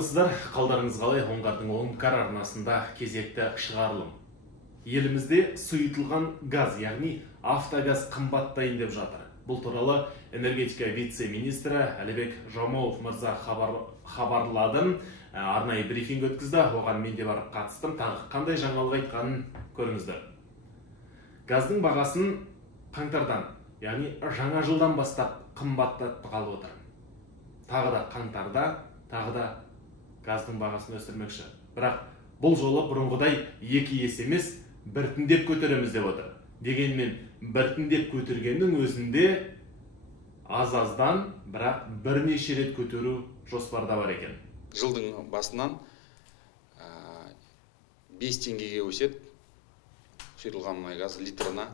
Саламатсыздар, қалдарыңыз қалай? Оңғардың Оңкар арнасында кезекті шығарылым. Елімізде сұйытылған газ, яғни автогаз қымбаттайын деп жатыр. Бұл туралы энергетика вице-министрі Әлібек Жамауов мырза хабарлады. Арнайы брифинг өткізді, оған мен де барып қатыстым. Тағы қандай жаңалық айтқанын көріңіздер. Газдың бағасын қаңтардан, яғни жаңа жылдан бастап қымбаттатқалы отыр. Тағы да қаңтарда, тағы да газдың бағасын өсірмекші. Бірақ бұл жолы бұрынғыдай екі есе емес, біртіндеп көтереміз деп отыр. Дегенмен біртіндеп көтергеннің өзінде аз-аздан, бірақ бірнеше рет көтеру жоспарда бар екен. Жылдың басынан 5 теңгеге өседі. Сұйытылған мұнай газ литрына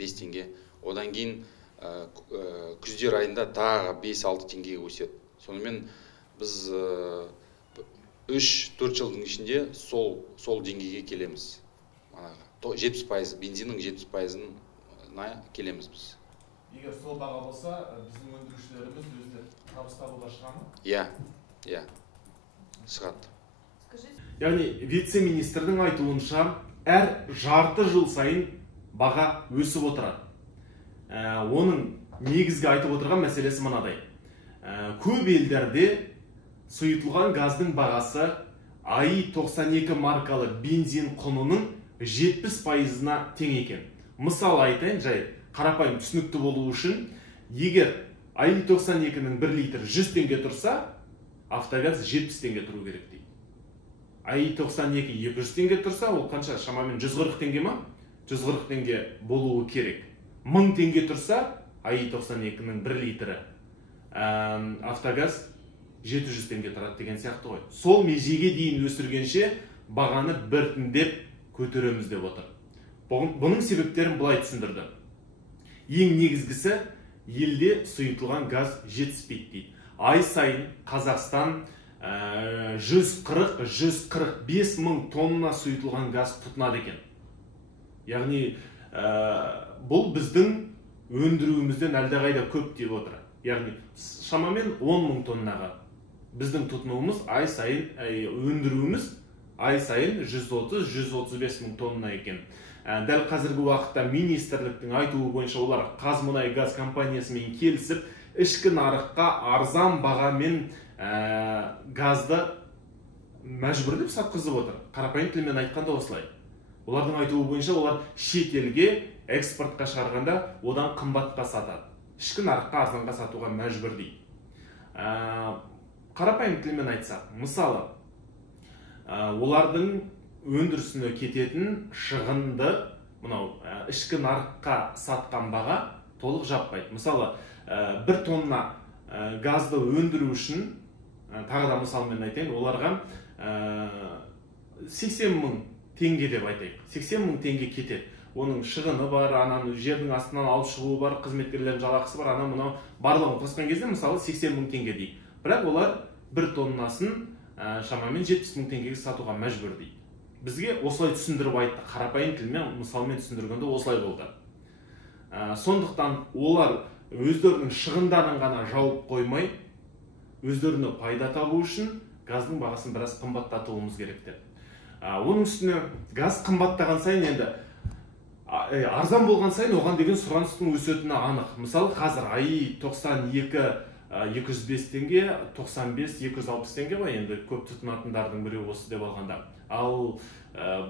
5 теңге. Одан кейін күздер айында тағы 5-6 теңгеге өседі. Сонымен біз 3-4 жылдың ішінде сол деңгейге келеміз. 70%, бензиннің 70%-ына келеміз біз. Егер сол баға болса, біздің өндірушілеріміз өздері табыс табуға шыға ма? Иә, шығады. Яғни вице-министрдің айтуынша, әр жарты жыл сайын баға өсіп отырады. Оның негізгі айтып отырған мәселесі мынадай. Көп елдерде сұйытылған газдың бағасы АИ 92 маркалы бензин құнының 70%-на тең екен. Мысалы айтайын, жай қарапайым түсінікті болу үшін, егер АИ 92-ның 1 литр 100 теңге тұрса, автогаз 70 теңге тұру керек дейді. АИ 92 200 теңге тұрса, ол қанша? Шамамен 140 теңге ма? 140 теңге болуы керек. 1000 теңге тұрса, АИ 92-ның 1 литрі автогаз 700 теңге тұрады деген сияқты ғой. Сол межеге дейін өсіргенше бағаны біртіндеп көтереміз деп отыр. Бұның себептерін былай түсіндірді. Ең негізгісі, елде сұйытылған газ жетіспейді дейді. Ай сайын Қазақстан 140-145 мың тонна сұйытылған газ тұтынады екен. Яғни бұл біздің өндіруімізден әлдеқайда көп деп отыр. Яғни шамамен 10 мың тоннаға біздің тұтынуымыз ай сайын, өндіруіміз ай сайын 130-135 мың тонна екен. Дәл қазіргі уақытта министрліктің айтуы бойынша олар Қазмұнайгаз компаниясымен келісіп, ішкі нарыққа арзан бағамен газды мәжбүрлеп сатқызып отыр. Қарапайым тілмен айтқанда осылай. Олардың айтуы бойынша олар шетелге экспортқа шығарғанда одан қымбатқа сатады. Ішкі нарыққа арзанға сатуға мәжбүр дейді. Қарапайым тілмен айтсақ, мысалы, олардың өндірісіне кететін шығынды ішкі нарыққа сатқан баға толық жаппайды. Мысалы, 1 тонна газды өндіру үшін, тағы да мысалмен айтайын, оларға 80 мың теңге деп айтайық. 80 мың теңге кетеді. Оның шығыны бар, жердің астынан алып шығуы бар, қызметкерлердің жалақысы бар, барлығын қосқан кезде мысалы 80 мың теңге дейді. Бірақ олар 1 тоннасын шамамен 70 мың теңгеге сатуға мәжбүр дейді. Бізге осылай түсіндіріп айтты, қарапайым тілмен, мысалмен түсіндіргенде осылай болды. Сондықтан олар өздерінің шығындарын ғана жауып қоймай, өздеріне пайда табу үшін газдың бағасын біраз қымбаттатуымыз керек деп. Оның үстіне газ қымбаттаған сайын енді арзан болған сайын оған деген сұраныстың өсетіні анық. Мысалы қазір АИ 92 205 теңге, 95-260 теңге ғой, енді көп тұтынатындардың бірі осы деп алғанда. Ал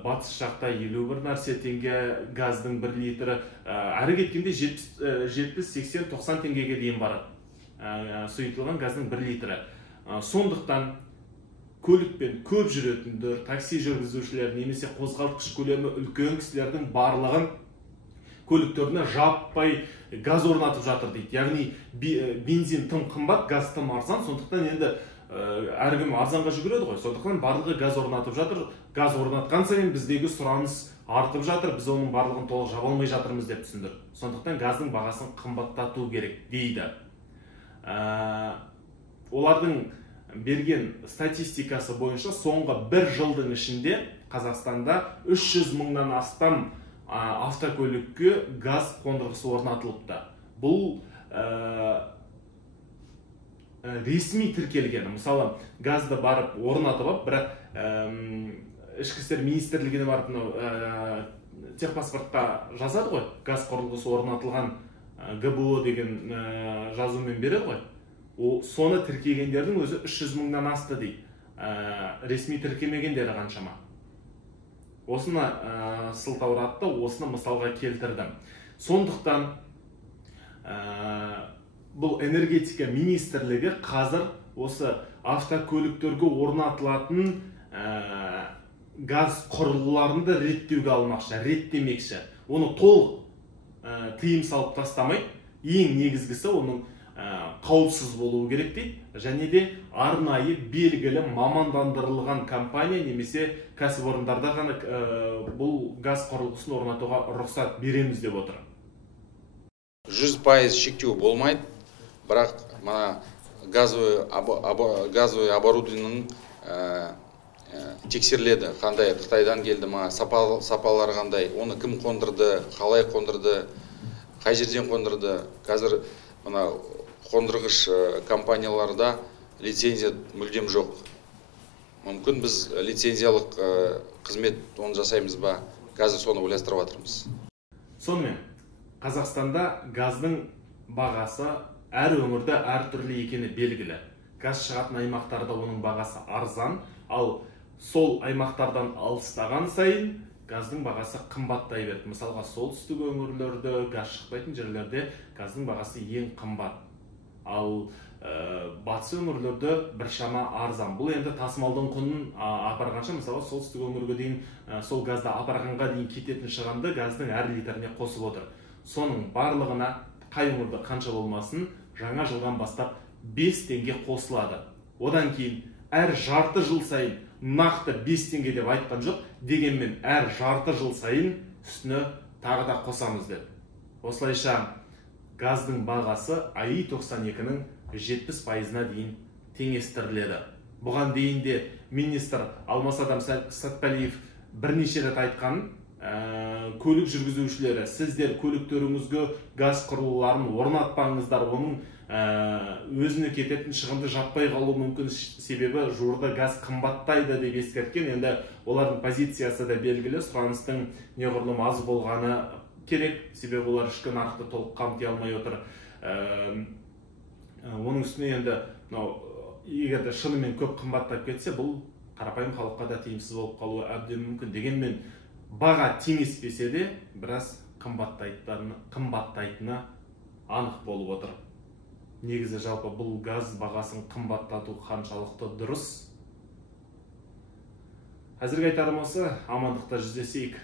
батыс жақта 51 нәрсе теңге газдың 1 литрі, әрі кеткенде 70-80-90 теңгеге дейін барады. Сұйытылған газдың 1 литрі. Сондықтан көлікпен көп жүретіндер, такси жүргізушілер, немесе қозғалтқыш көлемі үлкен кісілердің барлығын көліктеріне жаппай газ орнатып жатыр дейді. Яғни бензин тым қымбат, газ тым арзан, сондықтан енді әркім арзанға жүгіреді ғой. Сондықтан барлығы газ орнатып жатыр. Газ орнатқан сайын біздегі сұраныс артып жатыр, біз оның барлығын толық жаба алмай жатырмыз деп түсіндір. Сондықтан газдың бағасын қымбаттату керек дейді. Олардың берген статистикасы бойынша соңғы 1 жылдың ішінде Қазақстанда 300 мыңнан астам автокөлікке газ қондырғысы орнатылыпты. Бұл ресми тіркелген. Мысалы, газды барып орнатып алып, бірақ ішкі істер министрлігіне барып техпаспортқа жазады ғой, газ құрылғысы орнатылған ГБО деген жазумен береді ғой. Соны тіркегендердің өзі 300 мыңнан асты дейді. Ресми тіркемегендері қаншама. Осыны сылтауратты, осыны мысалға келтірдім. Сондықтан бұл энергетика министрлігі қазір осы автокөліктерге орнатылатын газ құрылғыларында реттеуге алмақшы, реттемекші. Оны толық тыйым салып тастамай, ең негізгісі оның қауіпсіз болуы керек дейді. Және де арнайы белгілі мамандандырылған компания немесе кәсіпорындарда ғана бұл газ құрылғысын орнатуға рұқсат береміз деп отыр. 100% шектеу болмайды, бірақ мына газовый оборудованиенің тексеріледі, қандай Қытайдан келді ма, сапалары қандай, оны кім қондырды, қалай қондырды, қай жерден қондырды. Қазір мына қондырғыш компанияларда лицензия мүлдем жоқ. Мүмкін біз лицензиялық қызмет оны жасаймыз ба, қазір соны ойластырып жатырмыз. Сонымен, Қазақстанда газдың бағасы әр өңірде әртүрлі екені белгілі. Газ шығатын аймақтарда оның бағасы арзан, ал сол аймақтардан алыстаған сайын газдың бағасы қымбаттай берді. Мысалға, солтүстік өңірлерде, газ шықпайтын жерлерде газдың бағасы ең қымбат. Ал батыс өңірлерде біршама арзан. Бұл енді тасымалдың құнын апарғанша, мысалға, солтүстік өңірге дейін, сол газды апарғанға дейін кететін шығанды газдың әр литріне қосып отыр. Соның барлығына қай өңірде қанша болмасын, жаңа жылдан бастап 5 теңге қосылады. Одан кейін әр жарты жыл сайын нақты 5 теңге деп айтқан жоқ, дегенмен әр жарты жыл сайын үстіне тағы да қосамыз деп. Осылайша газдың бағасы АИ 92-нің 70%-на дейін теңестіріледі. Бұған дейін де министр Алмасадам Сатпалиев бірнеше рет айтқан, көлік жүргізушілері, сіздер көліктеріңізге газ құрылғыларын орнатпаңыздар, оның өзіне кететін шығынды жаппай қалу мүмкін, себебі жуырда газ қымбаттайды деп ескерткен. Енді олардың позициясы да белгілі, сұраныстың неғұрлым аз болғаны керек, себебі олар ішкі нарықты толық қамти алмай отыр. Оның үстіне енді егер де шынымен көп қымбаттап кетсе, бұл қарапайым халыққа да тиімсіз болып қалуы әбден мүмкін. Дегенмен баға теңеспесе де біраз қымбаттайтыны анық болып отыр. Негізі жалпы бұл газ бағасын қымбаттату қаншалықты дұрыс? Әзірге айтарым осы, амандықта жүздесейік.